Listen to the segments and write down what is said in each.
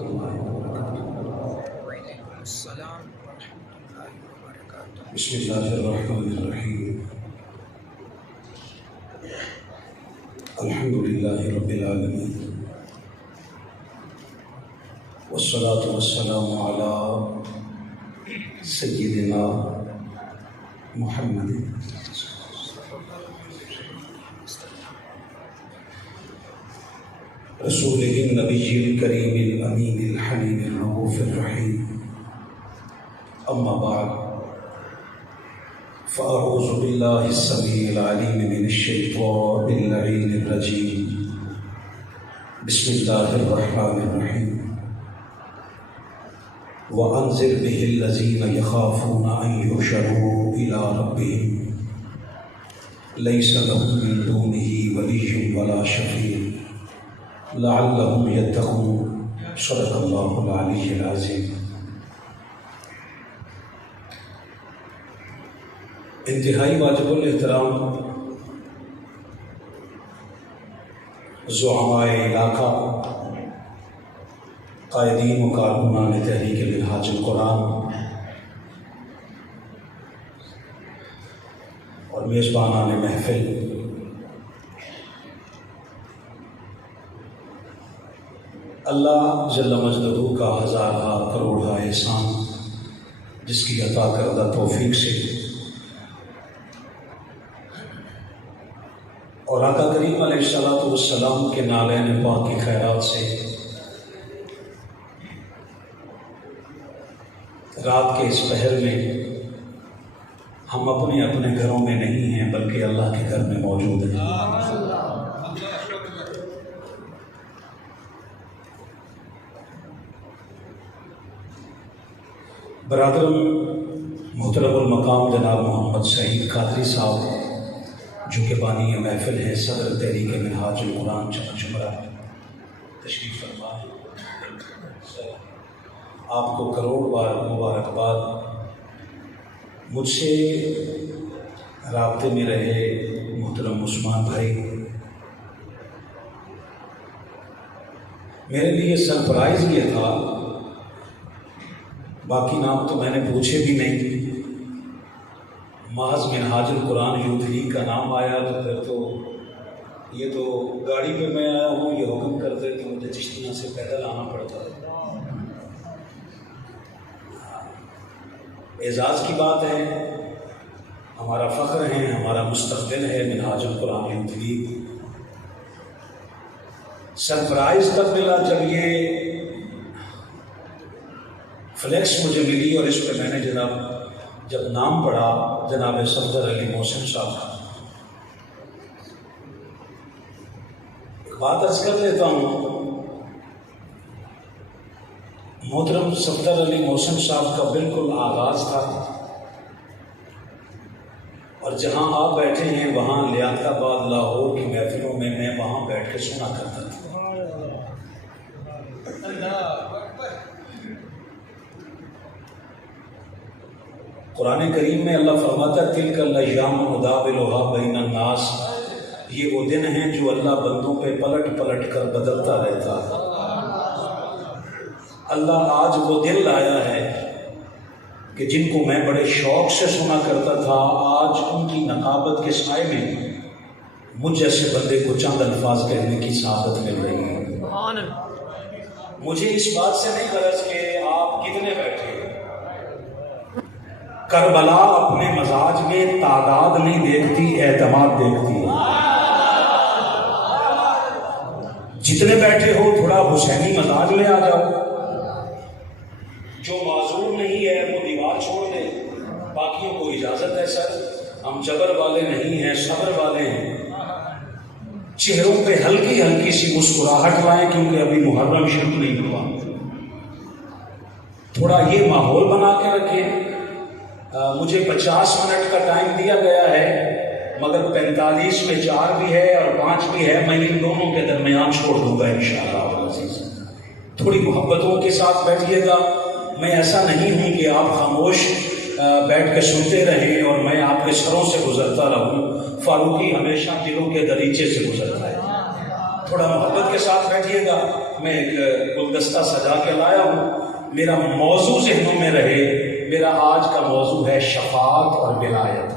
اللہ وبرکاتہ۔ وعلیکم السلام ورحمۃ اللہ وبرکاتہ۔ بسم اللہ الرحمن الرحیم۔ الحمد للہ رب العالمین، والصلاة والسلام علی سیدنا محمد رسول النبی الکریم الامین الحلیم الرؤوف الرحیم، اما بعد فاعوذ باللہ السمیع العلیم من الشیطان اللعین الرجیم، بسم اللہ الرحمن الرحیم۔ وانذر به الذین یخافون ان یحشروا الی ربهم لیس لهم من دونه ولی ولا شفیع لعلهم یتقون، صدق اللہ العلی العظیم۔ انتہائی واجب الاحترام زعماء علاقہ، قائدین و کارکنان تحریک منہاج القرآن اور میزبانان محفل، اللہ جل مجدہ کا ہزارہا کروڑا احسان جس کی عطا کردہ توفیق سے اور آقا کریم علیہ السلام کے نالین پاک کی خیرات سے رات کے اس پہر میں ہم اپنے اپنے گھروں میں نہیں ہیں بلکہ اللہ کے گھر میں موجود ہیں۔ برادرم محترم المقام جناب محمد سعید قادری صاحب جو کہ بانی محفل ہیں، صدر تحریک منہاج القرآن چمرہ تشریف فرما، آپ کو کروڑ بار مبارکباد۔ مجھ سے رابطے میں رہے محترم عثمان بھائی، میرے لیے سرپرائز یہ تھا، باقی نام تو میں نے پوچھے بھی نہیں، محض منہاج القرآن یوتھ لیگ کا نام آیا تو پھر تو یہ تو گاڑی پہ میں آیا ہوں، یہ حکم کرتے کہ مجھے چشتیاں سے پیدل آنا پڑتا ہے۔ اعزاز کی بات ہے، ہمارا فخر ہے، ہمارا مستقبل ہے منہاج القرآن یوتھ لیگ۔ سرپرائز تب ملا جب یہ فلیکس مجھے ملی اور اس پہ میں نے جب نام پڑھا جناب صفدر علی محسن صاحب کا۔ ایک بات عرض کر لیتا ہوں، محترم صفدر علی محسن صاحب کا بالکل آغاز تھا اور جہاں آپ بیٹھے ہیں وہاں لیاقت آباد لاہور کی محفلوں میں میں وہاں بیٹھ کے سنا کرتا تھا۔ قرآن کریم میں اللہ فرماتا ہے تلک الایام نداولها بین الناس، یہ وہ دن ہیں جو اللہ بندوں پہ پلٹ پلٹ کر بدلتا رہتا ہے۔ اللہ آج وہ دن لایا ہے کہ جن کو میں بڑے شوق سے سنا کرتا تھا، آج ان کی نقابت کے سائے میں مجھ جیسے بندے کو چند الفاظ کہنے کی سعادت مل رہی ہے۔ مجھے اس بات سے نہیں غرض کہ آپ کتنے بیٹھے، کربلا اپنے مزاج میں تعداد نہیں دیکھتی، اعتماد دیکھتی ہے۔ جتنے بیٹھے ہو تھوڑا حسینی مزاج میں آ جاؤ، جو معذور نہیں ہے وہ دیوار چھوڑ دے، باقیوں کو اجازت ہے سر، ہم جبر والے نہیں ہیں، صبر والے ہیں۔ چہروں پہ ہلکی ہلکی سی مسکراہٹ لائیں کیونکہ ابھی محرم شروع نہیں ہوا، تھوڑا یہ ماحول بنا کے رکھیں۔ مجھے 50 منٹ کا ٹائم دیا گیا ہے مگر 45 میں 4 بھی ہے اور 5 بھی ہے، میں ان دونوں کے درمیان چھوڑ دوں گا انشاءاللہ العزیز۔ تھوڑی محبتوں کے ساتھ بیٹھیے گا، میں ایسا نہیں ہوں کہ آپ خاموش بیٹھ کے سنتے رہیں اور میں آپ کے سروں سے گزرتا رہوں۔ فاروقی ہمیشہ دلوں کے دریچے سے گزرتا ہے، تھوڑا محبت کے ساتھ بیٹھیے گا۔ میں ایک گلدستہ سجا کے لایا ہوں، میرا موضوع ذہنوں میں رہے۔ میرا آج کا موضوع ہے شفاعت اور ولایت۔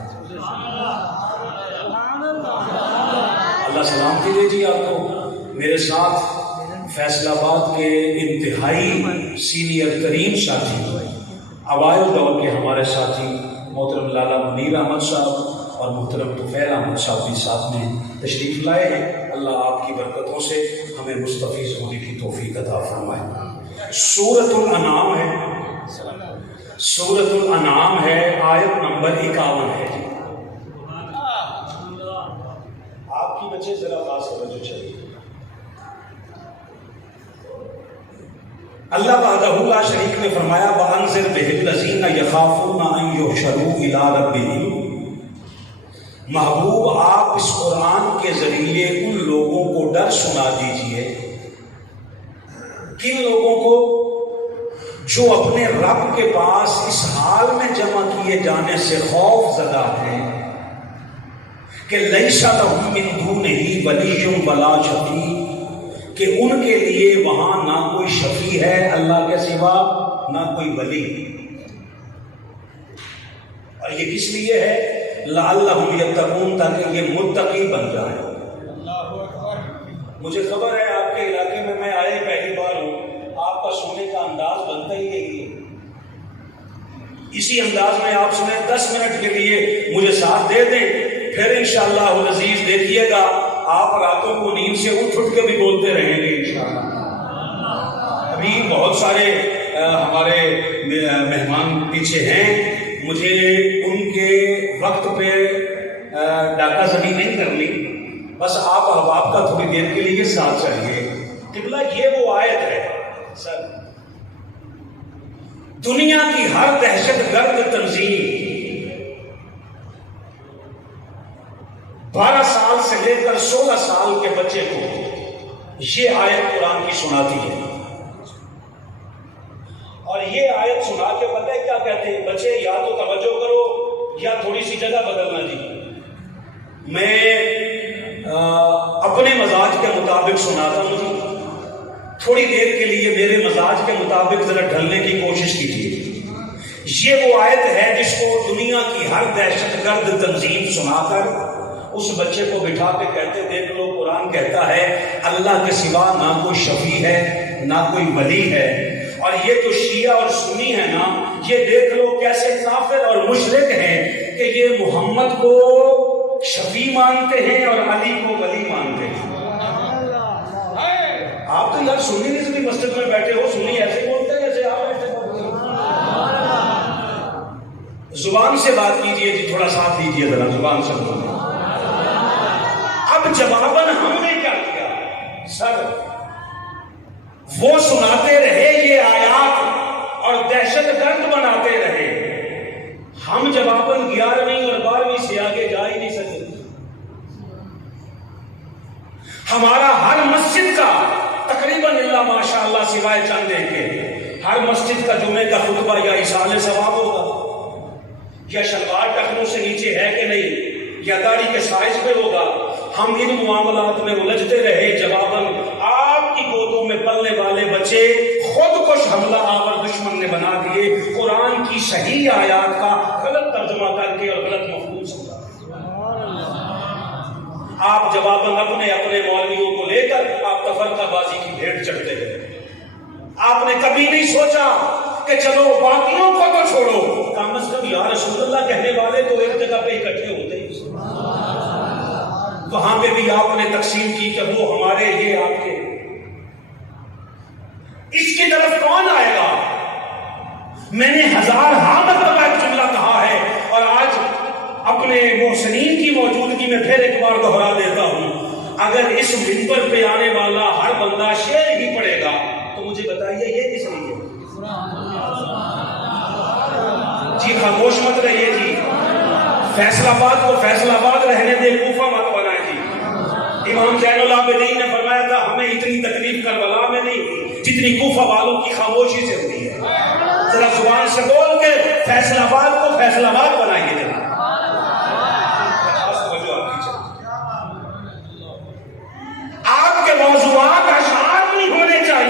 اللہ سلامتی دے جی آپ کو۔ میرے ساتھ فیصل آباد کے انتہائی سینئر ترین ساتھی، اوائل دور کے ہمارے ساتھی محترم لالا منیر احمد صاحب اور محترم طفیل احمد صاحب بھی ساتھ میں تشریف لائے ہیں۔ اللہ آپ کی برکتوں سے ہمیں مستفیض ہونے کی توفیق عطا فرمائے۔ سورۃ الانعام ہے، سورۃ الانعام ہے، آیت نمبر 51 ہے۔ آپ کی بچے ذرا خاص توجہ چاہیے۔ اللہ وحدہ لا شریک نے فرمایا وَأَنذِرْ بِهِ الَّذِينَ يَخَافُونَ أَن يُحْشَرُوا إِلَىٰ رَبِّهِمْ۔ محبوب آپ اس قرآن کے ذریعے ان لوگوں کو ڈر سنا دیجئے، کن لوگوں کو؟ جو اپنے رب کے پاس اس حال میں جمع کیے جانے سے خوف زدہ ہیں کہ لَيْسَ لَهُم مِّن دُونِهِ وَلِيٌّ وَلَا شَفِيعٌ، کہ ان کے لیے وہاں نہ کوئی شفیع ہے اللہ کے سوا، نہ کوئی ولی۔ اور یہ کس لیے ہے؟ لعلہم یتقون، تاکہ یہ متقی بن جائیں۔ مجھے خبر ہے آپ کے علاقے میں آئے پہلی بار ہوں، آپ کا سونے کا انداز بنتا ہی ہے، اسی انداز میں آپ سنیں 10 منٹ کے لیے مجھے ساتھ دے دیں، پھر انشاءاللہ العزیز دیکھیے گا آپ راتوں کو نیند سے اٹھ کے بھی بولتے رہیں گے انشاءاللہ۔ ابھی بہت سارے ہمارے مہمان پیچھے ہیں، مجھے ان کے وقت پہ ڈاکہ زنی نہیں کرنی، بس آپ احباب کا تھوڑی دیر کے لیے ساتھ چاہیے۔ قبلہ یہ وہ آیت ہے سر، دنیا کی ہر دہشت گرد تنظیم 12 سال سے لے کر 16 سال کے بچے کو یہ آیت قرآن کی سناتی ہے، اور یہ آیت سنا کے پتہ ہے کیا کہتے ہیں بچے؟ یا تو توجہ کرو یا تھوڑی سی جگہ بدلنا جی۔ میں اپنے مزاج کے مطابق سناتا ہوں جی، تھوڑی دیر کے لیے میرے مزاج کے مطابق ذرا ڈھلنے کی کوشش کیجیے۔ یہ وہ آیت ہے جس کو دنیا کی ہر دہشت گرد تنظیم سنا کر اس بچے کو بٹھا کے کہتے دیکھ لو قرآن کہتا ہے اللہ کے سوا نہ کوئی شفیع ہے نہ کوئی ولی ہے، اور یہ جو شیعہ اور سنی ہے نا، یہ دیکھ لو کیسے کافر اور مشرک ہیں کہ یہ محمد کو شفیع مانتے ہیں اور علی کو ولی مانتے ہیں۔ آپ تو یار سنی نہیں سنی مسجد میں بیٹھے ہو، سنی ایسے بولتے ہیں جیسے آپ ایسے بولتے ہیں۔ زبان سے بات کیجئے جی، تھوڑا ساتھ دیجئے ذرا، زبان سے بولیں۔ اب جواباً ہم نے کیا کیا سر؟ وہ سناتے رہے یہ آیات اور دہشت گرد بناتے رہے، ہم جواباً 11ویں اور 12ویں سے آگے جا ہی نہیں سکتے۔ ہمارا ہر مسجد کا تقریباً اللہ ماشاء اللہ سوائے چند ایک کے، ہر مسجد کا جمعے کا خطبہ یا اصالہ ثواب ہوگا، یا شلوار ٹخنوں سے نیچے ہے کہ نہیں، یا داڑھی کے سائز پہ ہوگا۔ ہم ان معاملات میں الجھتے رہے، جواباً آپ کی گودوں میں پلنے والے بچے خود کش حملہ آور دشمن نے بنا دیے، قرآن کی صحیح آیات کا غلط ترجمہ کر کے اور غلط مفہوم سمجھا۔ آپ جواباً اپنے مولویوں کو لے کر آپ تفرقہ بازی کی بھیڑ چڑھتے گئے۔ آپ نے کبھی نہیں سوچا کہ چلو باقیوں کو تو چھوڑو، کم از کم یا رسول اللہ کہنے والے تو ایک جگہ پہ اکٹھے ہوتے ہیں، وہاں پہ بھی آپ نے تقسیم کی کہ وہ ہمارے یہ آپ کے۔ اس کی طرف کون آئے گا؟ میں نے 1000 مرتبہ ایک جملہ کہا ہے، اور آج اپنے محسنین کی موجودگی میں پھر ایک بار دہرا دیتا ہوں، اگر اس منبر پہ آنے والا ہر بندہ شعر ہی پڑھے گا تو مجھے بتائیے یہ کس لیے؟ جی خاموش مت رہیے جی، فیصل آباد کو فیصل آباد رہنے دے، کوفہ مت بنائیں جی۔ امام زین العابدین نے فرمایا تھا ہمیں اتنی تکلیف کربلا میں نہیں جتنی کوفہ والوں کی خاموشی سے ہوئی ہے۔ ذرا زبان سے بول کے فیصل آباد کو فیصل آباد بنائیے ذرا۔ آپ کے موضوعات اشعار نہیں ہونے چاہیے،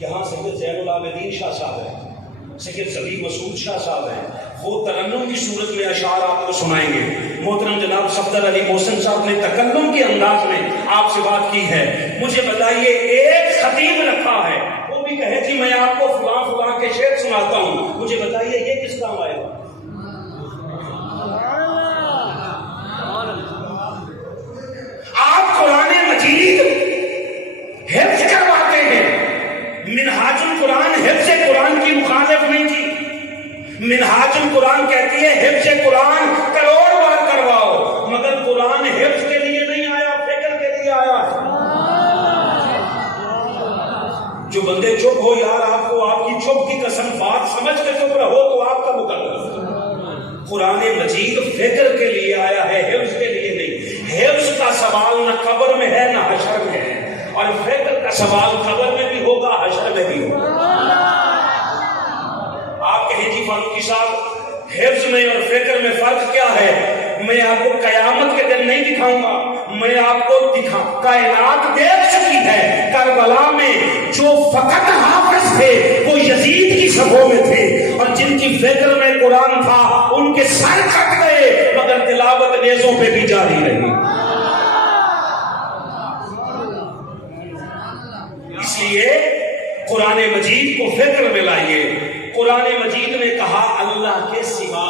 یہاں سید زین العابدین شاہ صاحب ہیں، سید ظفیر مسعود شاہ صاحب ہیں، وہ ترنم کی صورت میں اشعار آپ کو سنائیں گے۔ محترم جناب صفدر علی محسن صاحب نے تکلم کے انداز میں آپ سے بات کی ہے۔ مجھے بتائیے، ایک خطیب رکھا ہے، وہ بھی کہے جی میں آپ کو فلاں فلاں کے شعر سناتا ہوں، مجھے بتائیے یہ کس کام آئے گا؟ آپ قرآن مجید حفظ کرواتے ہیں، منہاج القرآن حفظ قرآن کی مخالف نہیں کی۔ منہاج القرآن کہتی ہے حفظ قرآن کروڑ بار کرواؤ، مگر قرآن حفظ کے لیے نہیں آیا، فکر کے لیے آیا۔ جو بندے چپ ہو یار، آپ کو آپ کی چپ کی قسم بات سمجھ کے چپ رہو تو آپ کا مقدر۔ قرآن مجید فکر کے لیے آیا ہے، حفظ کے لیے نہیں۔ حفظ کا سوال نہ قبر میں ہے نہ حشر میں ہے، اور فکر کا سوال قبر میں بھی ہوگا، حشر میں بھی ہوگا۔ آپ کہیں جی فاروقی صاحب حفظ میں اور فکر میں فرق کیا ہے؟ میں آپ کو قیامت کے دن نہیں دکھاؤں گا، میں آپ کو کائنات دیکھ چکی ہے۔ کربلا میں جو فقط حافظ تھے وہ یزید کی صفوں میں تھے، اور جن کی فکر میں قرآن تھا ان کے سر کٹ گئے، مگر تلاوت نیزوں پہ بھی جاری رہی۔ اس لیے قرآن مجید کو فکر میں لائیے۔ قرآن مجید نے کہا اللہ کے سوا،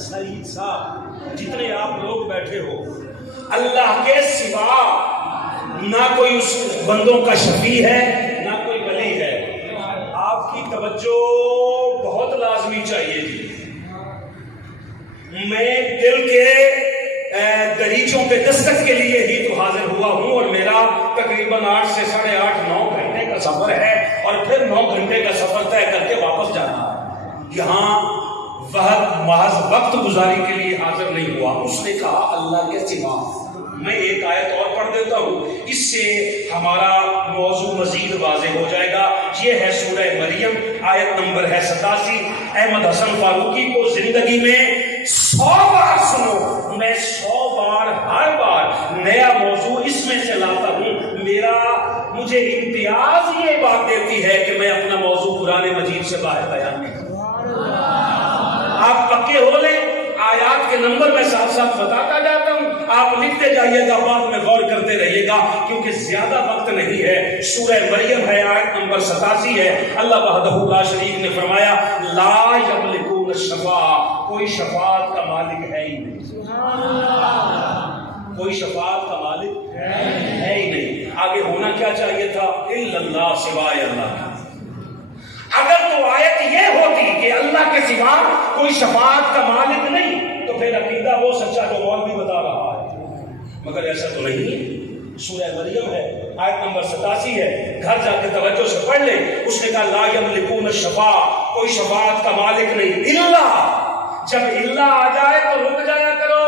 سعید صاحب جتنے آپ لوگ بیٹھے ہو، اللہ کے سوا نہ کوئی اس بندوں کا شفیع ہے نہ کوئی ولی ہے۔ آپ کی توجہ بہت لازمی چاہیے جی۔ میں دل کے دریچوں پہ دستک کے لیے ہی تو حاضر ہوا ہوں، اور میرا تقریباً 8 سے 8.5 9 گھنٹے کا سفر ہے، اور پھر 9 گھنٹے کا سفر طے کر کے واپس جانا ہے۔ یہاں محض وقت گزاری کے لیے حاضر نہیں ہوا۔ اس نے کہا اللہ کے سوا۔ میں ایک آیت اور پڑھ دیتا ہوں، اس سے ہمارا موضوع مزید واضح ہو جائے گا۔ یہ ہے سورہ مریم، آیت نمبر ہے 87۔ احمد حسن فاروقی کو زندگی میں 100 بار سنو، میں 100 بار ہر بار نیا موضوع اس میں سے لاتا ہوں۔ مجھے امتیاز یہ بات دیتی ہے کہ میں اپنا موضوع قرآن مجید سے باہر بیان نہیں کروں۔ آپ پکے ہو لیں، آیات کے نمبر میں ساتھ ساتھ بتاتا جاتا ہوں، آپ لکھتے جائیے گا، بعد میں غور کرتے رہیے گا، کیونکہ زیادہ وقت نہیں ہے۔ سورہ مریم ہے، آیت نمبر 87 ہے۔ اللہ وحدہ لا شریک نے فرمایا لا یملکون الشفاعۃ، کوئی شفاعت کا مالک ہے ہی نہیں، کوئی شفاعت کا مالک ہے ہی نہیں۔ آگے ہونا کیا چاہیے تھا؟ الا اللہ، سوائے اللہ کا۔ اگر تو آیت یہ ہوتی کہ اللہ کے سوا کوئی شفاعت کا مالک نہیں، تو پھر عقیدہ وہ سچا جو مولوی بتا رہا ہے، مگر ایسا تو نہیں ہے۔ سورہ مریم ہے، آیت نمبر 87 ہے، گھر جا کے توجہ سے پڑھ لیں۔ اس نے کہا لا یملکون الشفاعۃ، کوئی شفاعت کا مالک نہیں، الا، جب الا آ جائے تو رک جایا کرو۔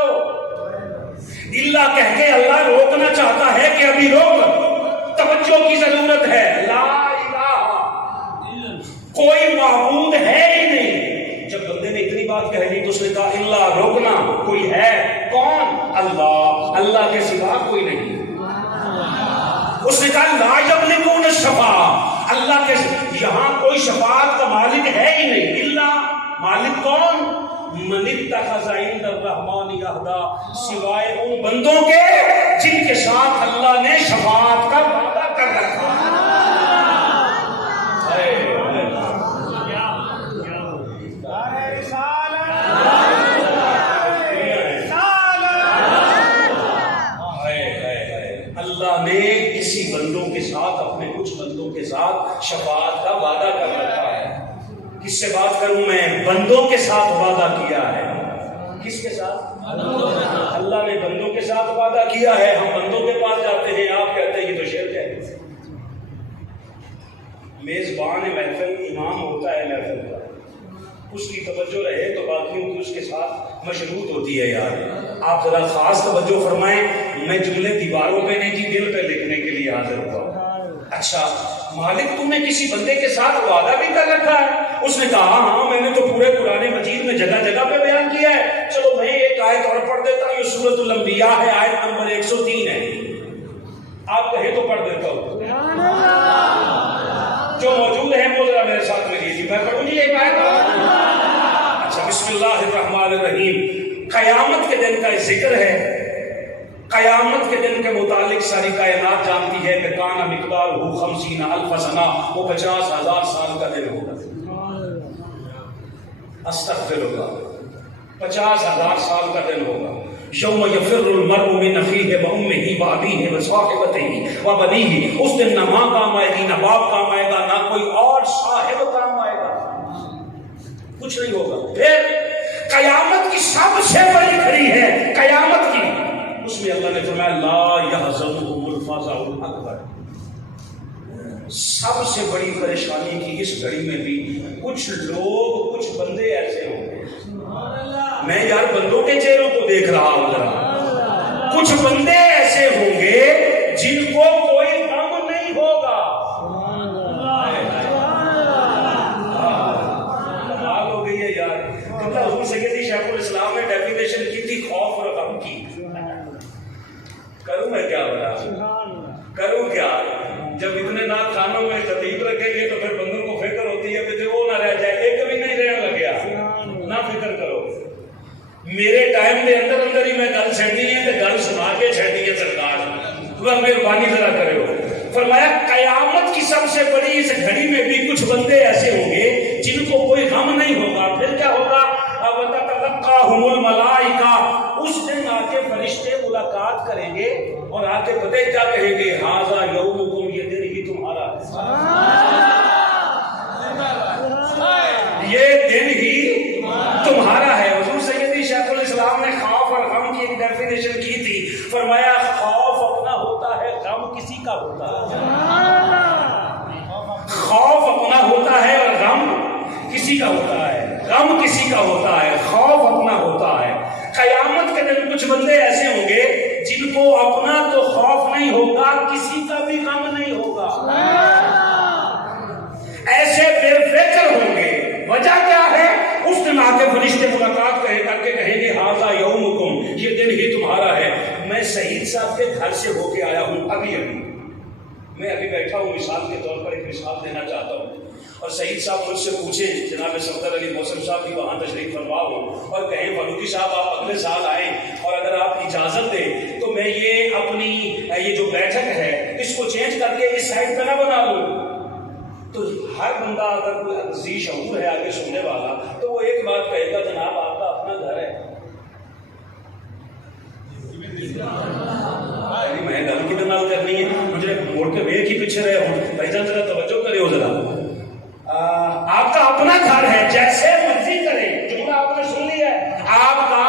الا کہہ کے اللہ روکنا چاہتا ہے کہ ابھی روک، توجہ کی ضرورت ہے۔ لا کوئی معبود ہے ہی نہیں۔ جب بندے نے اتنی بات کہہ دی تو اس نے کہا اللہ، روکنا، کوئی ہے، کون؟ اللہ، اللہ کے سوا کوئی نہیں۔ اس نے کہا لا یملکون الشفاعۃ، اللہ کے یہاں کوئی شفاعت کا مالک ہے ہی نہیں۔ اللہ، مالک کون؟ من اتخذ عند الرحمن عہدا، سوائے ان بندوں کے جن کے ساتھ اللہ نے شفاعت کا وعدہ کر رکھا۔ اللہ نے کسی بندوں کے ساتھ، اپنے کچھ بندوں کے ساتھ شفاعت کا وعدہ کر رکھا ہے۔ کس سے بات کروں میں؟ بندوں کے ساتھ وعدہ کیا ہے۔ کس کے ساتھ؟ اللہ نے بندوں کے ساتھ وعدہ کیا ہے۔ ہم بندوں کے پاس جاتے ہیں، آپ کہتے ہیں یہ تو شرک ہے۔ میزبان محفل امام ہوتا ہے محفل کا، اس کی توجہ رہے تو باقیوں کی اس کے ساتھ مشروط ہوتی ہے۔ یار آپ ذرا خاص توجہ فرمائیں، میں جملے دیواروں پہ نہیں جی دل پہ لکھنے کے لیے حاضر ہوا۔ اچھا مالک تم نے کسی بندے کے ساتھ وعدہ بھی کر رکھا ہے؟ اس نے کہا ہاں میں نے تو پورے قرآن مجید میں جگہ جگہ پہ بیان کیا ہے۔ چلو میں ایک آیت اور پڑھ دیتا ہوں، یہ سورۃ الانبیاء ہے، آیت نمبر 103 ہے، آپ کہیں تو پڑھ دیتا ہوں۔ جو میرے ساتھ ملیے جی، میں پڑھوں جی ایک آیت. اچھا بسم اللہ الرحمن الرحیم. قیامت کے دن کا ذکر ہے. قیامت کے دن کے متعلق ساری کائنات جانتی ہے کہ کان مقدارہ 50,000 سنہ، وہ 50,000 سال کا دن ہوگا. استغفر اللہ، 50,000 سال کا دن ہوگا. یوم یفر المرء من اخیہ وامہ وابیہ وصاحبتہ وبنیہ. اس دن نہ ماں کام آئے گی، نہ باپ کام آئے گا، نہ کوئی اور صاحب کام آئے گا، کچھ نہیں ہوگا. پھر قیامت کی سب سے بڑی گھڑی ہے قیامت کی، اس میں اللہ نے فرمایا لا یحزنہم الفزع الاکبر. سب سے بڑی پریشانی کی اس گھڑی میں بھی کچھ لوگ، کچھ بندے ایسے ہوں گے، میں یار بندوں کے چہروں کو دیکھ رہا ہوں ذرا، کچھ بندے ایسے ہوں گے جن کو کوئی غم نہیں ہوگا. کمال ہو گئی ہے یار. کتنا حضور سیدی شیخ الاسلام نے ڈیفینیشن کی تھی خوف اور غم کی. کروں میں کیا بتا، کروں کیا؟ جب اتنے نات خانوں میں خطیب رکھیں گے تو پھر بندوں کو فکر ہوتی ہے کہ وہ نہ رہ جائے، ایک بھی نہیں رہنے لگیا. نہ فکر کرو، میرے ٹائم دے اندر اندر ہی میں گل چھڑنی ہے تو گل سنا کے چھڑنی ہے. سرکار تمہیں مہربانی ذرا کرے ہو. فرمایا قیامت کی سب سے بڑی اس گھڑی میں بھی کچھ بندے ایسے ہوں گے جن کو کوئی غم نہیں ہوگا. پھر کیا ہوگا؟ وَتَتَلَقَّاهُمُ الْمَلَائِكَةُ. اس دن آ کے فرشتے ملاقات کریں گے اور آ کے پتہ کیا کہیں گے؟ ھذا یومکم، یہ دن ہی تمہارا ہے، یہ دن ہی تمہارا ہے. حضور سیدی شیخ الاسلام نے خوف اور غم کی ایک ڈیفینیشن کی تھی. فرمایا خوف اپنا ہوتا ہے، غم کسی کا ہوتا ہے. خوف اپنا ہوتا ہے اور غم کسی کا ہوتا ہے. غم کسی کا ہوتا ہے، خوف اپنا ہوتا ہے. قیامت کے دن کچھ بندے ایسے ہوں گے جن کو اپنا تو خوف نہیں ہوگا، کسی کا بھی غم نہیں ہوگا. ایسے بے فکر ہوں گے. وجہ کیا ہے؟ اس دن آ کے فرشتے ملاقات کر کے کہیں گے ھذا یومکم، یہ دن ہی تمہارا ہے. میں سعید صاحب کے گھر سے ہو کے آیا ہوں ابھی میں ابھی بیٹھا ہوں. مثال کے طور پر ایک مثال دینا چاہتا ہوں. اور سعید صاحب مجھ سے پوچھیں، جناب صفدر علی محسن صاحب بھی وہاں تشریف فرما ہو، اور کہیں فروخی صاحب آپ اگلے سال آئیں اور اگر آپ اجازت دیں تو میں یہ اپنی یہ جو بیٹھک ہے اس کو چینج کر کے اس سائڈ پہ نہ بنا لوں. تو ہر بندہ اگر کوئی ذی شعور ہے آگے سننے والا تو وہ ایک بات کہے گا جناب آپ کا اپنا گھر ہے. میں گھر کی بنال کرنی ہے، مجھے موڑ کے ایک ہی پیچھے رہے ہوں. بھائی جان ذرا توجہ کرے ہو ذرا. آپ کا اپنا گھر ہے، جیسے مرضی کریں. جملہ آپ نے سن لیا ہے، آپ کا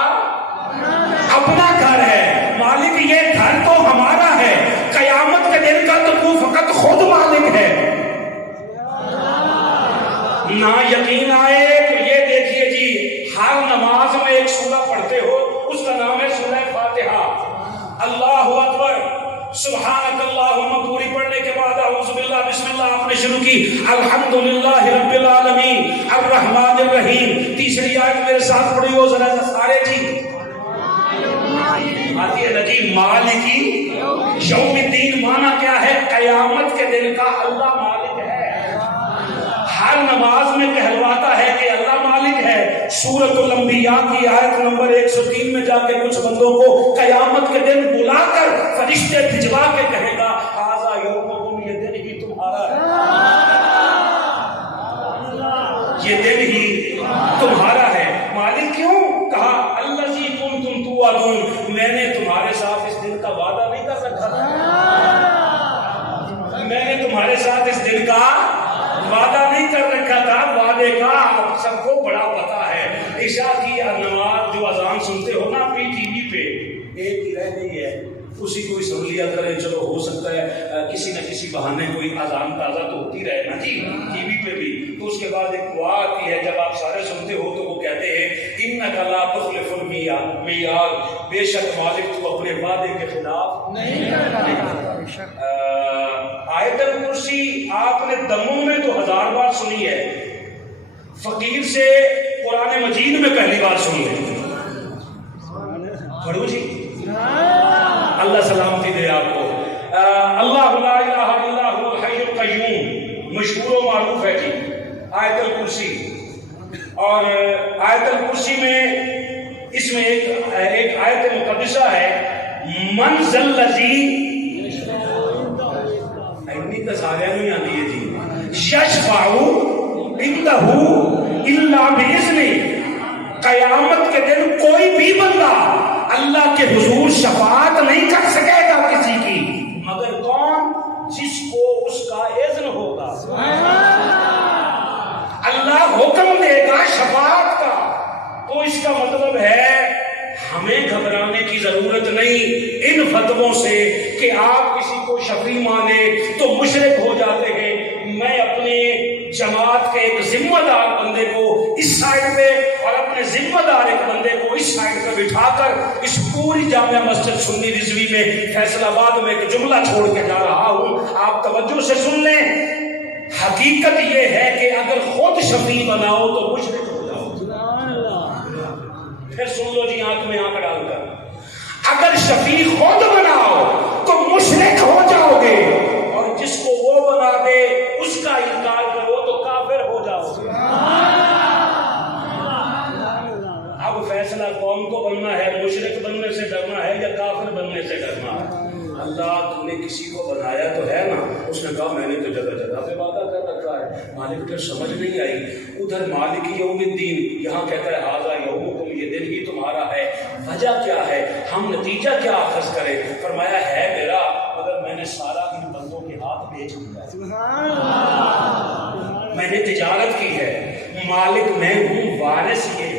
اپنا گھر ہے. مالک یہ گھر تو ہمارا ہے. قیامت کے دن کا تو تو فقط خود مالک ہے. نہ یقین آئے تو یہ دیکھیے جی، ہر نماز میں ایک سورہ پڑھتے ہو، اس کا نام ہے سورہ فاتحہ. اللہ اکبر، سبحانک اللہم پوری پڑھنے کے بعد اعوذ باللہ بسم اللہ آپ نے شروع کی الحمدللہ رب العالمین الرحمن الرحیم. تیسری آیت میرے ساتھ پڑھی ہو ذرا سارے جی. آتی ہے نجی مالکی یوم الدین. معنی کیا ہے؟ قیامت کے دن کا اللہ مالک ہے. ہر نماز میں کہلواتا ہے کہ اللہ مالک ہے. سورۃ الانبیاء کی آیت نمبر 103 میں جا کے کچھ بندوں کو قیامت کے دن بلا کر فرشتے بھجوا کے کہے گا ھذا یومکم، یہ دن ہی تمہارا ہے، یہ دن ہی تمہارا ہے. مالک کیوں؟ کہا الذی کنتم توعدون، میں نے تمہارے ساتھ اس دن کا وعدہ نہیں کر رکھا تھا، میں نے تمہارے ساتھ اس دن کا وعدہ نہیں کر رکھا تھا. وعدے کا آپ سب کو بڑا پتا ہے. عشاء کی نماز جو اذان سنتے ہو نا اپنی ٹی وی پہ، ایک ہی رہ گئی ہے، اسی کو سن لیا کریں. چلو ہو سکتا ہے کسی نہ کسی بہانے کوئی اذان تازہ تو ہوتی رہے نا جی ٹی وی پہ بھی. تو اس کے بعد ایک دعا آتی ہے، جب آپ سارے سنتے ہو تو وہ کہتے ہیں انک لا تخلف المیعاد، بے شک مالک تو اپنے وعدے کے خلاف نہیں کرتا. آیت الکرسی آپ نے دموں میں تو 1000 بار سنی ہے، فقیر سے قرآن مجید میں پہلی بار سن لیں. پڑھو جی، اللہ سلامتی دے آپ کو. اللہ لا الہ الا هو الحی القیوم مشہور و معروف ہے جی. آیت الکرسی، اور آیت الکرسی میں اس میں ایک آیت مقدسہ ہے، من ذا الذی، اتنی تصاویر نہیں آتی ہے جی، یشفع عندہ الا باذنہ، قیامت کے دن کوئی بھی بندہ اللہ کے حضور شفاعت نہیں کر سکے گا کسی کی، مگر کون؟ جس کو اس کا اذن ہوگا۔ اللہ حکم دے گا شفاعت کا، تو اس کا مطلب ہے ہمیں گھبرانے کی ضرورت نہیں ان فتووں سے کہ آپ کسی کو شفیع مانے تو مشرک ہو جاتے ہیں۔ میں اپنے جماعت کے ایک ذمہ دار بندے کو اس سائڈ پہ اور اپنے ذمہ دار ایک بندے کو اس سائڈ پہ بٹھا کر اس پوری جامع مسجد سنی رضوی میں فیصل آباد میں ایک جملہ چھوڑ کے جا رہا ہوں، آپ توجہ سے سن لیں۔ حقیقت یہ ہے کہ اگر خود شفیع بناؤ تو مشرک ہو جاؤ۔ پھر سن لو جی آنکھ میں آنکھ ڈال کر، اگر شفیع خود بناؤ تو مشرک ہو جاؤ گے، اور جس کو وہ بنا دے اس کا انکار کرو تو کافر ہو جاؤ گے۔ اب فیصلہ کون کو بننا ہے؟ مشرک بننے سے ڈرنا ہے یا کافر بننے سے ڈرنا ہے؟ اللہ تو نے کسی کو بنایا تو ہے نا، اس نے کہا میں نے تو جگہ جگہ پہ وعدہ کر رکھا ہے، مالک پھر سمجھ نہیں آئی، ادھر مالک یوم الدین، یہاں کہتا ہے ھذا یومکم، یہ دن ہی تمہارا ہے، وجہ کیا ہے، ہم نتیجہ کیا اخذ کریں؟ فرمایا ہے میرا، مگر میں نے سارا ان بندوں کے ہاتھ بیچ دیا، میں نے تجارت کی ہے، مالک میں ہوں، وارث یہ۔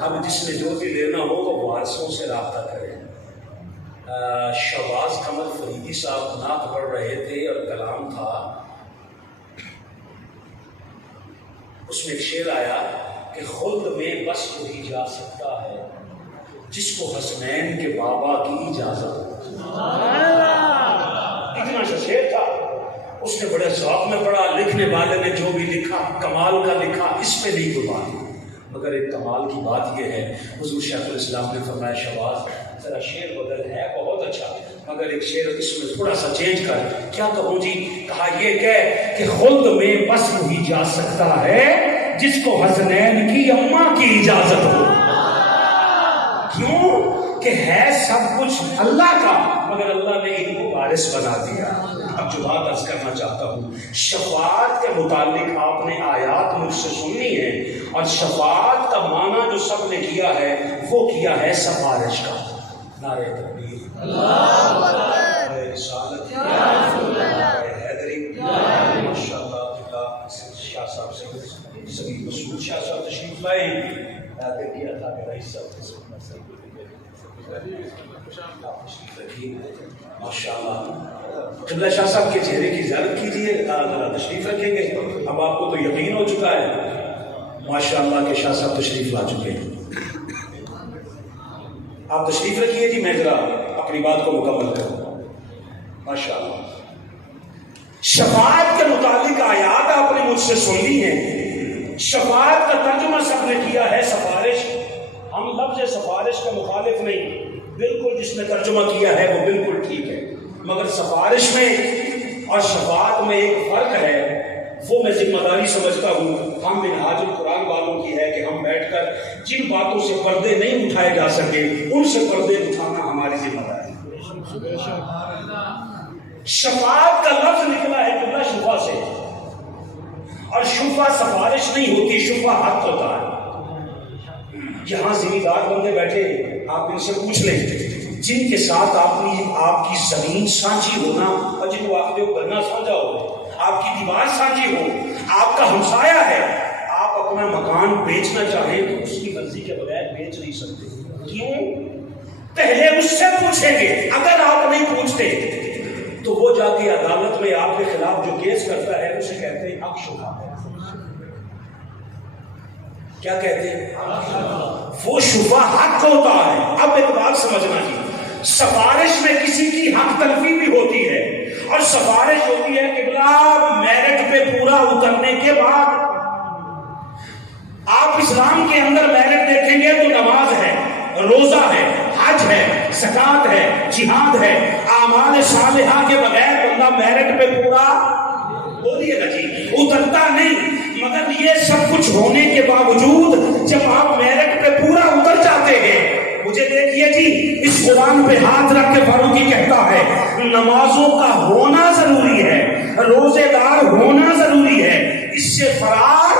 اب جس نے جو بھی لینا ہو وہ وارثوں سے رابطہ کرے۔ شہباز قمر فریدی صاحب نعت پڑھ رہے تھے اور کلام تھا، اس میں ایک شعر آیا کہ خلد میں بس وہی جا سکتا ہے جس کو حسنین کے بابا کی اجازت ہو۔ اتنا سا شعر تھا، اس نے بڑے ذوق میں پڑھا، لکھنے والے نے جو بھی لکھا کمال کا لکھا، اس پہ نہیں کوئی بات، مگر ایک کمال کی بات یہ ہے، حضور شیخ الاسلام نے فرمایا شہباز ذرا شعر بدل ہے بہت اچھا، مگر ایک شعر اس میں تھوڑا سا چینج کر۔ کیا کہوں جی؟ کہا یہ کہ خلد میں بس وہی جا سکتا ہے جس کو حسنین کی اماں کی اجازت ہو۔ کیوں کہ ہے سب کچھ اللہ کا، مگر اللہ نے ان کو وارث بنا دیا۔ اب جو بات عرض کرنا چاہتا ہوں، شفاعت کے متعلق آپ نے آیات مجھ سے سننی ہے، اور شفاعت کا معنی جو سب نے کیا ہے وہ کیا ہے سفارش کا۔ نعرہ تکبیر، نعرہ رسالت، نعرہ حیدری، ماشاءاللہ شاہ صاحب سے سبھی مسعود شاہ صاحب تشریف لائے ہیں، دل کیا تھا کہ رئیس صاحب ماشاءاللہ قبلہ شاہ صاحب کے چہرے کی زیارت کیجیے، ذرا تشریف رکھیں گے۔ اب آپ کو تو یقین ہو چکا ہے ماشاءاللہ کہ شاہ صاحب تشریف لا چکے ہیں۔ آپ تشریف رکھیے جی، میں ذرا اپنی بات کو مکمل کروں۔ ماشاءاللہ شفاعت کے متعلق آیات آپ نے مجھ سے سن لی ہیں۔ شفاعت کا ترجمہ سب نے کیا ہے سفارش۔ ہم لفظ سفارش کا مخالف نہیں، بالکل جس نے ترجمہ کیا ہے وہ بالکل ٹھیک ہے، مگر سفارش میں اور شفاعت میں ایک فرق ہے، وہ میں ذمہ داری سمجھتا ہوں ہم منہاج القرآن والوں کی ہے کہ ہم بیٹھ کر جن باتوں سے پردے نہیں اٹھائے جا سکے ان سے پردے اٹھانا ہماری ذمہ داری ہے۔ شفاعت کا لفظ نکلا ہے قبلہ شفا سے، اور شفا سفارش نہیں ہوتی، شفا حق ہوتا ہے۔ یہاں ذمہ دار بندے بیٹھے، آپ ان سے پوچھ لیں جن کے ساتھ آپ کی زمین سانجھی ہونا، اور جن کو آپ نے بننا سانجھا ہو، آپ کی دیوار سانجھی ہو، آپ کا ہمسایہ ہے، آپ اپنا مکان بیچنا چاہیں تو اس کی مرضی کے بغیر بیچ نہیں سکتے۔ کیوں؟ پہلے اس سے پوچھیں گے، اگر آپ نہیں پوچھتے تو وہ جا کے عدالت میں آپ کے خلاف جو کیس کرتا ہے اسے کہتے ہیں حق شفا ہے۔ کیا کہتے ہیں؟ وہ شفا حق ہوتا ہے۔ اب ایک بات سمجھنا جی، سفارش میں کسی کی حق تلفی بھی ہوتی ہے، اور سفارش ہوتی ہے قبلہ میرٹ پہ پورا اترنے کے بعد۔ آپ اسلام کے اندر میرٹ دیکھیں گے تو نماز ہے، روزہ ہے، حج ہے، زکوٰۃ ہے، جہاد ہے، اعمال صالحہ کے بغیر بندہ میرٹ پہ پورا بولیے نا جی، اترتا نہیں۔ مگر یہ سب کچھ ہونے کے باوجود جب آپ میرٹ پہ پورا اتر جاتے ہیں، مجھے دیکھیے جی، اس قرآن پہ ہاتھ رکھ کے فاروقی کہتا ہے نمازوں کا ہونا ضروری ہے، روزے دار ہونا ضروری ہے، اس سے فرار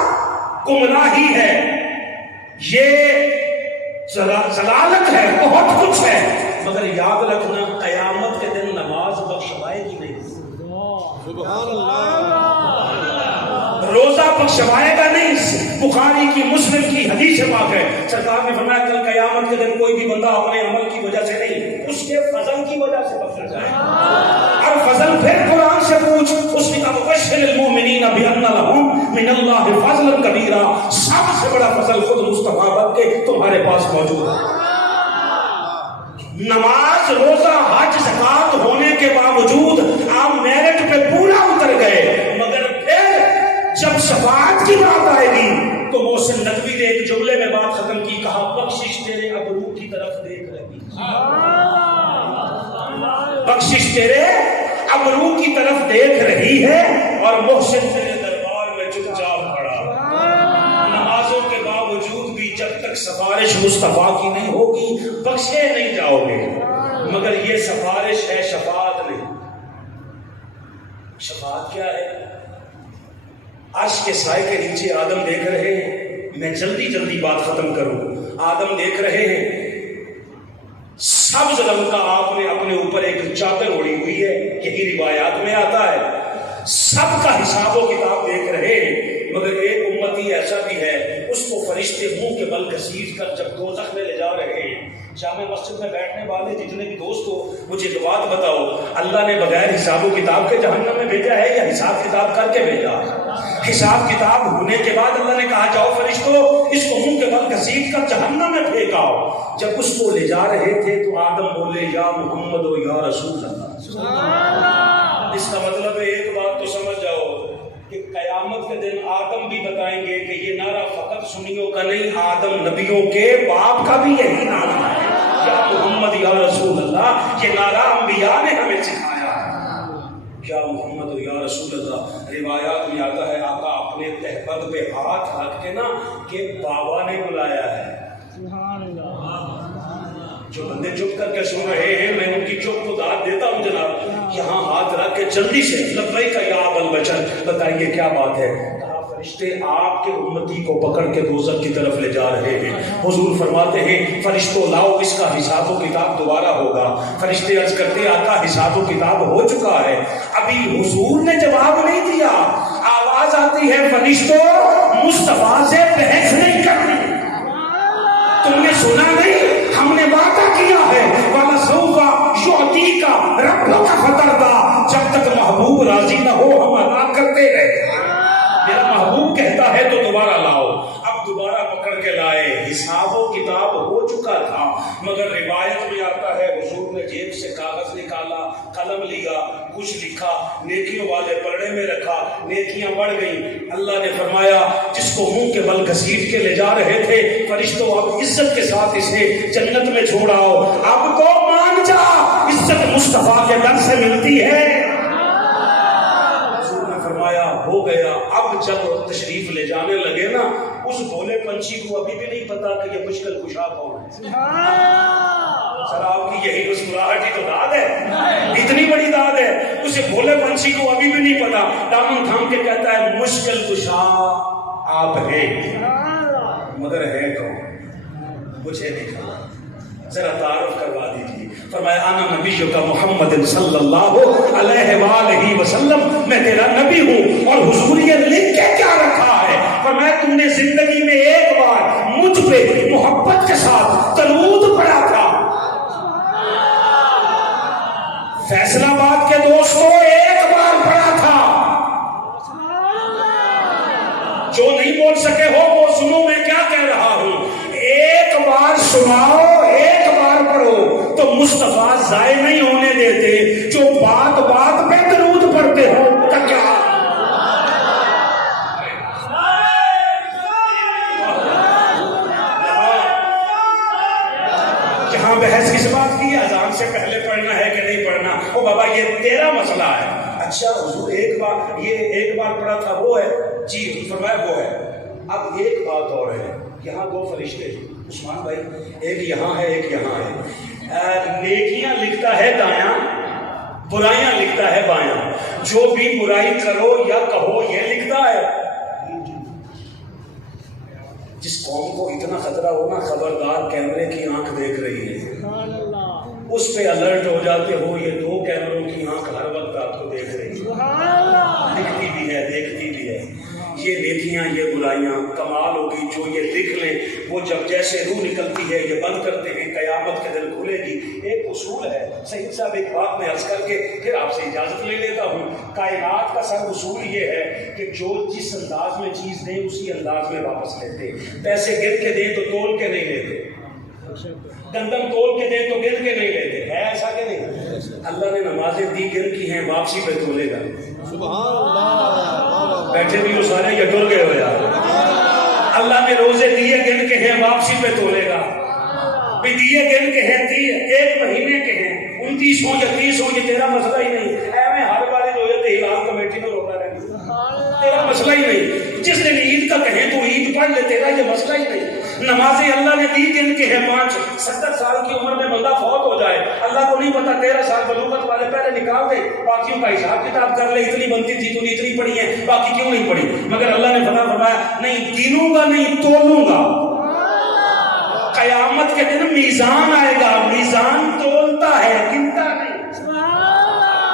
گمراہی ہے، یہ ضلالت ہے، بہت کچھ ہے۔ مگر یاد رکھنا قیامت کے دن نماز بخشوائے گی نہیں، سبحان اللہ، روزہ بخشوائے گا نہیں۔ بخاری کی مسلم کی حدیث پاک ہے، سرکار نے فرمایا کل قیامت کے دن کوئی بھی بندہ اپنے عمل کی وجہ سے نہیں، اس کے فضل کی وجہ سے بخشا جائے گا۔ اور فضل پھر قرآن سے پوچھ، اس نے کہا وبشر المؤمنین بان لهم من اللہ فضلا کبیرا، سب سے بڑا فضل خود مصطفیٰ بن کے تمہارے پاس موجود ہے۔ نماز، روزہ، حج، زکات ہونے کے باوجود آپ میرٹ پہ پورا اتر گئے، مگر پھر جب شفاعت کی بات آئے گی تو محسن ندوی نے ایک جملے میں بات ختم کی، کہا بخشش تیرے ابرو کی طرف دیکھ رہی، بخشش تیرے ابرو کی طرف دیکھ رہی ہے، اور محسن تیرے دربار میں چپ چاپ کھڑا۔ نمازوں کے باوجود بھی جب تک سفارش مصطفیٰ کی نہیں ہوگی بخشے نہیں جاؤ گے۔ مگر یہ سفارش ہے، شفاعت نہیں۔ شفاعت کیا ہے؟ عرش کے سائے کے نیچے آدم دیکھ رہے ہیں، میں جلدی بات ختم کروں۔ آدم دیکھ رہے ہیں سبز رنگ کا، آپ نے اپنے اوپر ایک چادر اوڑھی ہوئی ہے، یہی روایات میں آتا ہے۔ سب کا حساب و کتاب دیکھ رہے ہیں، مگر ایک امتی ایسا بھی ہے، اس کو فرشتے منہ کے بل گھسیٹ کر جب دوزخ میں لے جا رہے ہیں۔ جامع مسجد میں بیٹھنے والے جتنے بھی دوست ہو، مجھے ایک بات بتاؤ، اللہ نے بغیر حساب و کتاب کے جہنم میں بھیجا ہے یا حساب کتاب کر کے بھیجا؟ حساب کتاب ہونے کے بعد اللہ نے کہا جاؤ فرشتوں اس کو منہ کے بل گھسیٹ کر جہنم میں پھینکاؤ۔ جب اس کو لے جا رہے تھے تو آدم بولے یا محمد و یا رسول اللہ۔ اس کا مطلب ہے ایک بات تو سمجھ جاؤ کہ قیامت کے دن آدم بھی بتائیں گے کہ یہ نعرہ فقط سنیوں کا نہیں، آدم نبیوں کے باپ کا بھی یہی نعرہ ہے، یا محمد یا رسول اللہ۔ یہ نعرہ انبیاء نے ہمیں سکھایا ہے، یا محمد یا رسول اللہ۔ روایات میں آتا ہے آقا اپنے تہبند پہ ہاتھ رکھ کے نا کہ بابا نے بلایا ہے۔ جو بندے چپ کر کے سن رہے ہیں میں ان کی چپ کو داد دیتا ہوں جناب، یہاں ہاتھ رکھ کے جلدی سے لبیک یا ابا البشر، بتائیے کیا بات ہے؟ کہا فرشتے آپ کے امتی کو پکڑ کے دوزخ کی طرف لے جا رہے ہیں۔ حضور فرماتے ہیں فرشتوں لاؤ اس کا حساب و کتاب دوبارہ ہوگا۔ فرشتے عرض کرتے آقا حساب و کتاب ہو چکا ہے۔ ابھی حضور نے جواب نہیں دیا، آواز آتی ہے فرشتوں مصطفیٰ سے بحث نہیں کرنی۔ تم نے سنا نہیں؟ ہم نے وعدہ کیا ہے وَلَسَوْفَ يُعْطِيكَ رَبُّكَ فَتَرْضَىٰ، جب تک محبوب راضی نہ ہو ہم ادا کرتے رہتے ہیں۔ میرا محبوب کہتا ہے تو دوبارہ لاؤ، اب دوبارہ پکڑ کے لائے۔ حساب و کتاب ہو چکا تھا، مگر روایت میں آتا ہے حضور نے جیب سے کاغذ نکالا، قلم لیا، کچھ لکھا، نیکیوں والے پلڑے میں رکھا، نیکیاں بڑھ گئیں۔ اللہ نے فرمایا جس کو منہ کے بل گھسیٹ کے لے جا رہے تھے فرشتوں اب عزت کے ساتھ اسے جنت میں چھوڑاؤ، اب تو مان جا، عزت مصطفیٰ کے در سے ملتی ہے۔ حضور نے فرمایا ہو گیا۔ اب جب تشریف لے جانے لگے نا، اس بھولے پنچھی کو ابھی بھی نہیں پتا کہ یہ مشکل کشا کون ہے۔ سر آپ کی یہی مسکراہٹ ہی تو داد ہے، اتنی بڑی داد ہے، اسے بھولے پنچھی کو ابھی بھی نہیں پتا، دامن تھام کے کہتا ہے مشکل کشا آپ ہیں، مگر ہے کون مجھے نہیں پتا، ذرا تعارف کروا دیجیے۔ فرمایا انا نبی کا محمد صلی اللہ علیہ وآلہ وسلم، میں تیرا نبی ہوں۔ اور حضور یہ لکھ کے کیا رکھا ہے؟ فرمایا تم نے زندگی میں ایک بار مجھ پہ محبت کے ساتھ درود پڑھا تھا۔ فیصلہ آباد کے دوستوں ایک بار پڑھا تھا، جو نہیں بول سکے ہو وہ سنو میں کیا کہہ رہا ہوں، ایک بار سناؤ، ایک بار پڑھو تو مصطفیٰ ضائع نہیں ہونے دیتے۔ جو بات بات پہ درود پڑھتے ہو کا کیا؟ یہاں بحث کس بات کی؟ اذان سے پہلے پڑھنا ہے کہ نہیں پڑھنا؟ او بابا یہ تیرا مسئلہ ہے۔ اچھا حضور ایک ایک بار پڑھا تھا وہ ہے جی، فرمایا وہ ہے. اب ایک بات اور ہے، یہاں دو فرشتے عثمان بھائی، ایک یہاں ہے ایک یہاں ہے. نیکیاں لکھتا ہے دایاں، برائیاں لکھتا ہے بایاں. جو بھی برائی کرو یا کہو یہ لکھتا ہے. جس قوم کو اتنا خطرہ ہونا، خبردار کیمرے کی آنکھ دیکھ رہی ہے، اس پہ الرٹ ہو جاتے ہو. یہ دو کیمروں کی آنکھ ہر وقت آپ کو دیکھ رہی ہے، لکھتی بھی ہے دیکھتی بھی ہے. یہ نیکیاں یہ برائیاں کمال ہوگی جو یہ لکھ لیں. وہ جب جیسے روح نکلتی ہے یہ بند کرتے ہیں، قیامت کے دن کھلے گی. ایک اصول ہے سید صاحب، ایک بات میں عرض کر کے پھر آپ سے اجازت لے لیتا ہوں. کائنات کا سر اصول یہ ہے کہ جو جس انداز میں چیز دیں اسی انداز میں واپس لیتے. پیسے گر کے دیں تو تول کے نہیں لیتے، گندم تول کے دیں تو گر کے نہیں لیتے. ہے ایسا کہ نہیں؟ اللہ نے نمازیں دی گن کی ہیں، واپسی پہ تولے گا. سبحان اللہ. بیٹھے بھی وہ سارے یا ڈر گئے ہو یار. اللہ نے روزے دیے گن کے ہیں، واپسی پہ تولے گا. بھی دیے گن کے ہیں، ایک مہینے کے ہیں، 29 ہوں یا 30 ہوں، یہ تیرا مسئلہ ہی نہیں. ایویں ہر بار جو ہے ہلال کمیٹی میں روتا رہے، تیرا مسئلہ ہی نہیں. جس دن عید کا کہیں تو عید پڑھ لے، تیرا یہ مسئلہ ہی نہیں. نمازیں اللہ نے دی گن کے ہیں 5. 70 سال کی عمر میں بندہ فوت ہو جائے، اللہ کو نہیں پتا 13 سال بلوغت والے پہلے نکال دے، باقیوں کا حساب کتاب کر لے. اتنی بنتی تھی تو اتنی پڑھی ہے، باقی کیوں نہیں پڑھی؟ مگر اللہ نے فرمایا نہیں گنوں گا، نہیں تولوں گا. قیامت کے دن میزان آئے گا، میزان تولتا ہے گنتا نہیں.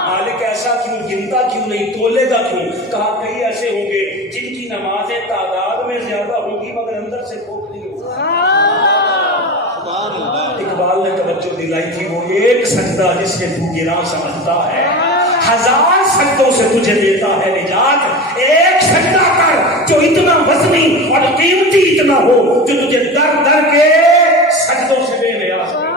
مالک ایسا کیوں، گنتا کیوں نہیں، تولے گا کیوں؟ کہا کئی ایسے ہوں گے جن کی نمازیں تعداد میں زیادہ ہوں گی مگر اندر سے کھوکھلی ہوگی. اقبال نے توجہ دلائی تھی، وہ ایک سجدہ جس کے تو گراں سمجھتا ہے، 1000 سجدوں سے تجھے دیتا ہے نجات. ایک سجدہ کر جو اتنا وزنی اور قیمتی اتنا ہو جو تجھے در در کے سجدوں سے بے نیاز ہے.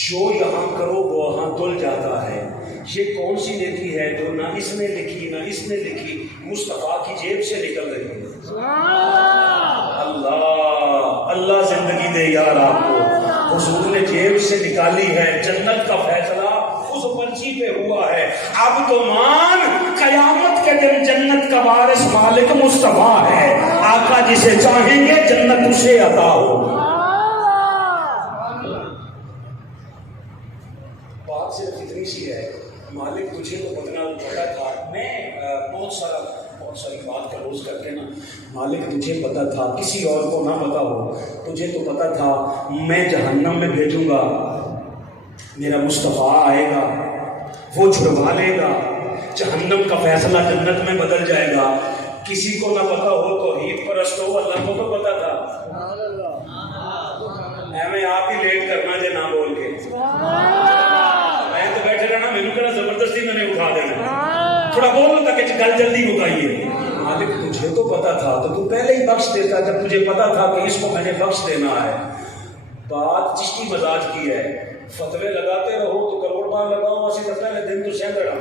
جو یہاں کرو وہ وہاں تل جاتا ہے. یہ کون سی نیکی ہے جو نہ اس نے لکھی نہ اس نے لکھی، مصطفیٰ کی جیب سے نکل رہی ہے. اللہ اللہ زندگی دے یار آپ کو. حضور نے جیب سے نکالی ہے، جنت کا فیصلہ اس پرچی پہ ہوا ہے. اب تو مان قیامت کے دن جنت کا وارث مالک مصطفیٰ ہے. آقا جسے چاہیں گے جنت اسے عطا ہوگی. بات صرف اتنی سی ہے، مالک تجھے تو پتا تھا. میں بہت ساری بات کا روز کر کے نا، مالک تجھے پتا تھا، کسی اور کو نہ پتا ہو، تجھے تو پتا تھا میں جہنم میں بھیجوں گا، میرا مصطفیٰ آئے گا، وہ چھڑوا لے گا، جہنم کا فیصلہ جنت میں بدل جائے گا. کسی کو نہ پتا ہو تو توحید پرست ہو، اللہ کو تو پتا تھا. میں آپ ہی لیٹ کرنا جے نہ بول کے، میں تو بیٹھے رہنا، میرے کہنا زبردستی میں نے اٹھا دینا، تھوڑا بول تاکہ گل جلدی بتائیے. مالک تجھے تو پتا تھا تو تو پہلے ہی بخش دیتا جب تجھے پتا تھا کہ اس کو میں نے بخش دینا ہے. بات چشتی مزاج کی ہے، فتوے لگاتے رہو تو کروڑ بار لگاؤ، اسی تو پہلے دن تو سہن رہا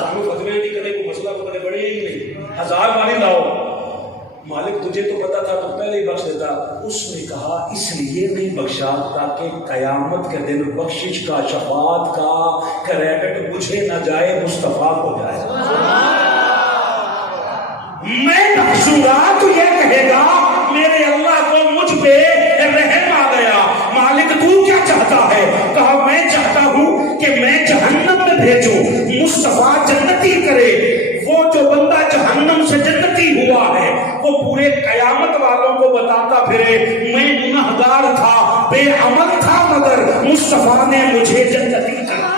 سانو فتوے نہیں کرے کوئی مسئلہ تو کدے بڑے ہی نہیں، 1000 باری لاؤ. مالک تجھے تو پتا تھا تو پہلے ہی بخش دیتا. اس نے کہا اس لیے نہیں بخشا تاکہ قیامت کے دن بخشش کا، شفاعت کا کریڈٹ مجھے نہ جائے، مصطفیٰ کو جائے. میں بخشوں گا تو یہ کہے گا میرے اللہ کو مجھ پہ رحم آ گیا. مالک تو کیا چاہتا ہے؟ کہا میں چاہتا ہوں کہ میں جہنم میں بھیجوں، مصطفیٰ جنتی کرے. وہ جو بندہ جہنم سے جنتی ہوا ہے وہ پورے قیامت والوں کو بتاتا پھرے میں گنہگار تھا، بے عمل تھا، مگر مصطفیٰ نے مجھے جنتی کیا،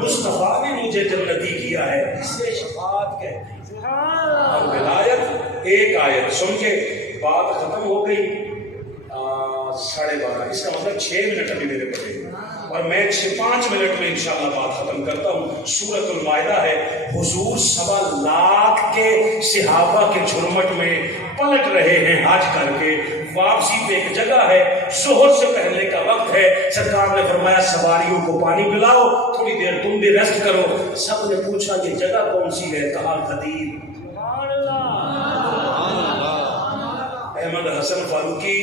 مصطفیٰ نے مجھے جنتی کیا ہے. اسے شفاعت کہتے ہیں. اور ولایت ایک آیت سن کے بات ختم ہو گئی. 12:30 اس کا مطلب 6 منٹ ابھی میرے پڑے اور میں 5 منٹ میں انشاءاللہ بات ختم کرتا ہوں. سورۃ المائدہ ہے. حضور 1.25 لاکھ کے صحابہ کے جھرمٹ میں پلٹ رہے ہیں حج کر کے. واپسی پہ ایک جگہ ہے، ظہر سے پہلے کا وقت ہے. سرکار نے فرمایا سواریوں کو پانی پلاؤ، تھوڑی دیر تم بھی ریسٹ کرو. سب نے پوچھا یہ جگہ کون سی ہے؟ کہا غدیر. احمد حسن فاروقی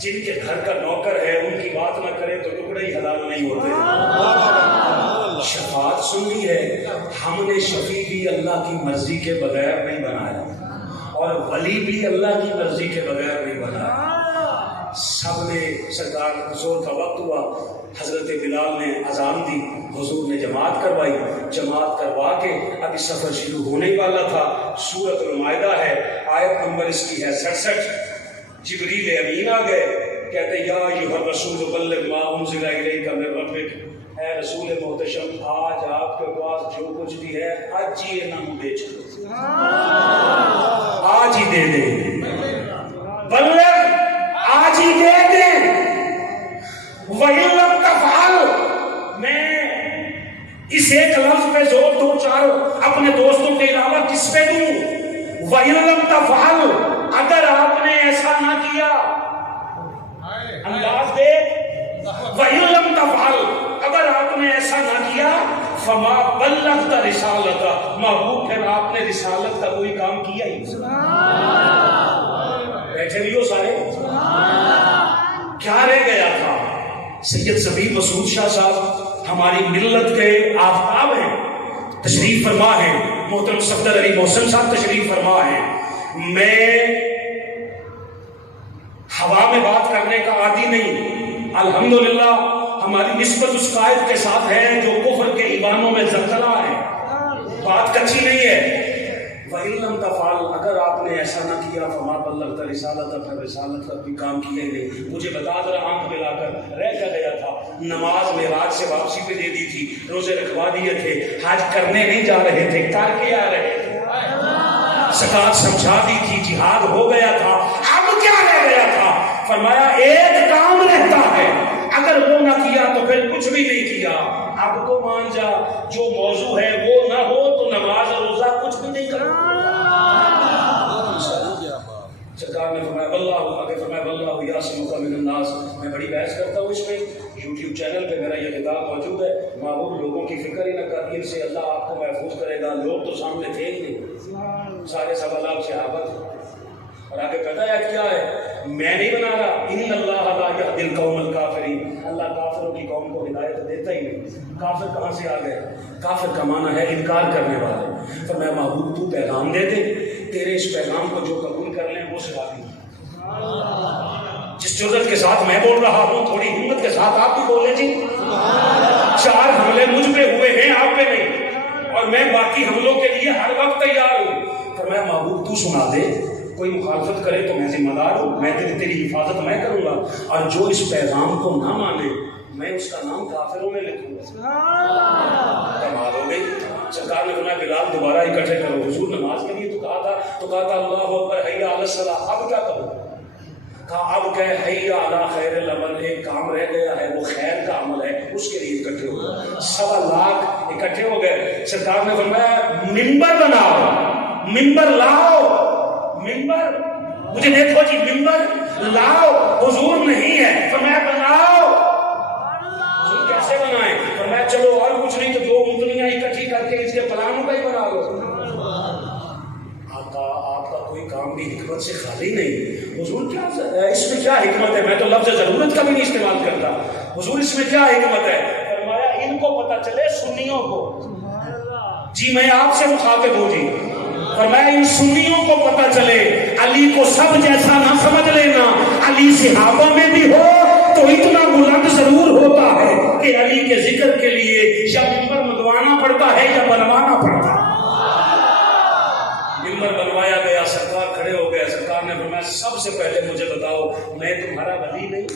جن کے گھر کا نوکر ہے ان کی بات نہ کرے تو ٹکڑے ہی حلال نہیں ہوتے. شفاعت سن لی ہے. ہم نے شفیع بھی اللہ کی مرضی کے بغیر نہیں بنایا اور ولی بھی اللہ کی مرضی کے بغیر نہیں بنایا. سب نے سرکار حضور کا وقت ہوا, حضرت بلال نے اذان دی, حضور نے جماعت کروائی. جماعت کروا کے ابھی سفر شروع ہونے ہی والا تھا. سورۃ المائدہ ہے, آیت نمبر اس کی ہے 67. جبریل امین آ گئے, کہتے یا ایھا الرسول بلغ ما انزل الیک من ربک. اے رسول محتشم, آج آپ کے پاس جو کچھ بھی ہے آج ہی انہوں بیچ دو, آج ہی دے دیں. بلغ آج ہی دے دیں. وَإِن لَمْ تَفْعَلْ, میں اس ایک لفظ پہ زور دو چار اپنے دوستوں کے علاوہ کس پہ دوں؟ وَإِن لَمْ تَفْعَلْ, اگر آپ نے ایسا نہ کیا, انداز دے. وَإِن لَمْ تَفْعَلْ, اگر آپ نے ایسا نہ کیا, فَمَا بَلَّغْتَ رِسَالَتَ, محبوب پھر آپ نے رسالت کا کوئی کام کیا ہی. بیٹھے بھی ہو سارے, کیا رہ گیا تھا؟ سید زبیر مسعود شاہ صاحب ہماری ملت کے آفتاب ہیں, تشریف فرما ہیں. محترم صفدر علی محسن صاحب تشریف فرما ہیں. میں ہوا میں بات کرنے کا عادی نہیں, الحمدللہ ہماری نسبت اس قائد کے ساتھ ہے جو کفر کے ایوانوں میں زلزلہ ہے, بات کچی نہیں ہے. وَإِن لَمْ تَفْعَلْ, اگر آپ نے ایسا نہ کیا, فَمَا بَلَّغْتَ رِسَالَتَ, پھر رسالت کا بھی کام کیے نہیں. مجھے بتا ذرا, آنکھ ملا کر رہ کیا گیا تھا؟ نماز معراج سے واپسی پہ دے دی تھی, روزے رکھوا دیے تھے, حج کرنے نہیں جا رہے تھے, کر کے آ رہے تھے, زکات سمجھا دی تھی, جہاد ہو گیا تھا. اب کیا رہ گیا تھا؟ فرمایا ایک کام رہتا ہے, اگر وہ نہ کیا تو پھر کچھ بھی نہیں کیا. اب تو مان جا, جو موضوع ہے وہ نہ ہو تو نماز روزہ کچھ بھی نہیں کرنا. سرکار نے فرمایا واللہ, آگے فرمایا واللہ یعصمک من الناس. میں بڑی بحث کرتا ہوں اس میں, یوٹیوب چینل پہ میرا یہ خطاب موجود ہے. معمول لوگوں کی فکر ہی نہ کر, ان سے اللہ آپ کو محفوظ کرے گا. لوگ تو سامنے تھے ہی نہیں, سارے سوالات صحابہ تھے. اور آگے پتہ ہے کیا ہے, میں نہیں بنا رہا, ان اللہ لا یہدی القوم الکافرین, اللہ کافروں کی قوم کو ہدایت دیتا ہی نہیں. کافر کہاں سے آ گئے؟ کافر کا معنی ہے انکار کرنے والے. فرمایا محبوب تو پیغام دے دے, تیرے اس پیغام کو جو قبول کر لیں وہ صحابی. جس جرأت کے ساتھ میں بول رہا ہوں, تھوڑی ہمت کے ساتھ آپ بھی بولیں جی. 4 حملے مجھ پہ ہوئے ہیں, آپ پہ نہیں, اور میں باقی حملوں کے لیے ہر وقت تیار ہوں. فرمایا محبوب تو سنا دے, کوئی مخالفت کرے تو میں ذمہ دار ہوں, میں تیری حفاظت میں کروں گا, اور جو اس پیغام کو نہ مانے میں اس کا نام کافروں میں لکھوں گا. کمال ہو گئی. سرکار نے فرمایا بلال دوبارہ اکٹھے کرو. حضور نماز کے لیے تو کہا تھا اللہ اکبر حی علی الصلاۃ, اب کیا کرو؟ کہا اب کہ حی علی خیر العمل, ایک کام رہ گیا ہے, وہ خیر کا عمل ہے, اس کے لیے اکٹھے ہو گئے. 1.25 لاکھ اکٹھے ہو گئے. سرکار نے فرمایا منبر بناؤ, منبر لاؤ, ممبر مجھے دیکھو جی, ممبر لاؤ. حضور نہیں ہے, فرمایا بناؤ. حضور کیسے بنائیں؟ فرمایا چلو اور کچھ نہیں تو 2 انگلیاں اکٹھی کر کے اس کے پلانوں کا ہی بنا لو. آقا آپ کا کوئی کام بھی حکمت سے خالی نہیں. حضور کیا اس میں کیا حکمت ہے؟ میں تو لفظ ضرورت کا بھی نہیں استعمال کرتا. حضور اس میں کیا حکمت ہے؟ فرمایا ان کو پتہ چلے, سنیوں کو, جی میں آپ سے مخاطب ہوں جی, فرمایا ان سنیوں کو پتہ چلے, علی کو سب جیسا نہ سمجھ لینا. علی صحابہ میں بھی ہو تو اتنا بلند ضرور ہوتا ہے کہ علی کے ذکر کے لیے یا منبر منگوانا پڑتا ہے یا بنوانا پڑتا ہے. منبر بنوایا گیا, سرکار کھڑے ہو گئے. سرکار نے فرمایا سب سے پہلے مجھے بتاؤ, میں تمہارا ولی نہیں؟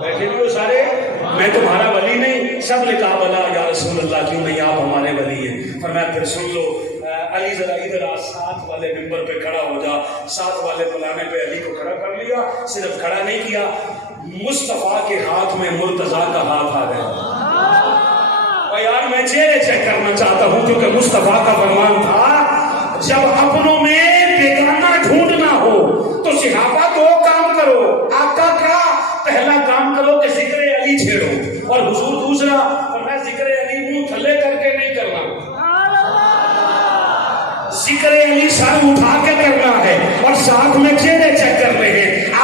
بیٹھے ہوئے سارے, میں تمہارا ولی نہیں؟ سب نے کہا بلا یا رسول اللہ, کیوں نہیں, آپ ہمارے ولی ہیں. فرمایا پھر سن لو, علی ذرا ادھر آ, 7 والے ممبر پہ کھڑا ہو جا. 7 والے پلانے پہ علی کو کھڑا کر لیا. صرف کھڑا نہیں کیا, مصطفیٰ کے ہاتھ میں مرتضیٰ کا ہاتھ آ گیا. اور یار میں چہرے چیک کرنا چاہتا ہوں, کیونکہ مصطفیٰ کا فرمان تھا جب اپنوں میں بیگانہ ڈھونڈنا ہو تو صحابہ 2 کام کرو. آقا کا پہلا کام کرو کہ ذکر علی چھیڑو, اور حضور دوسرا فرمایا ذکر علی منہ تھلے کر کے نہیں کرنا, ذکر علی سر اٹھا کے کرنا ہے, اور ساتھ میں چہرے چیک کرنے ہیں.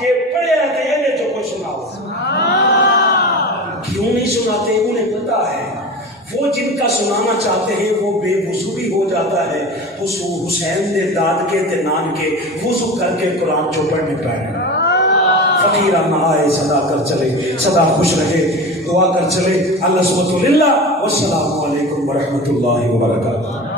جے پڑھیا تے یہ جو کو سناؤ. کیوں نہیں سناتے؟ انہیں پتا ہے وہ جن کا سنانا چاہتے ہیں وہ بے وضو بھی ہو جاتا ہے. حسین نے داد کے تے نان کے وضو کر کے قرآن جو پڑھنے پائے. فقیرانہ آئے صدا کر چلے، صدا خوش رہے، دعا کر چلے. اللہ سبحانہ للہ. والسلام علیکم ورحمۃ اللہ وبرکاتہ.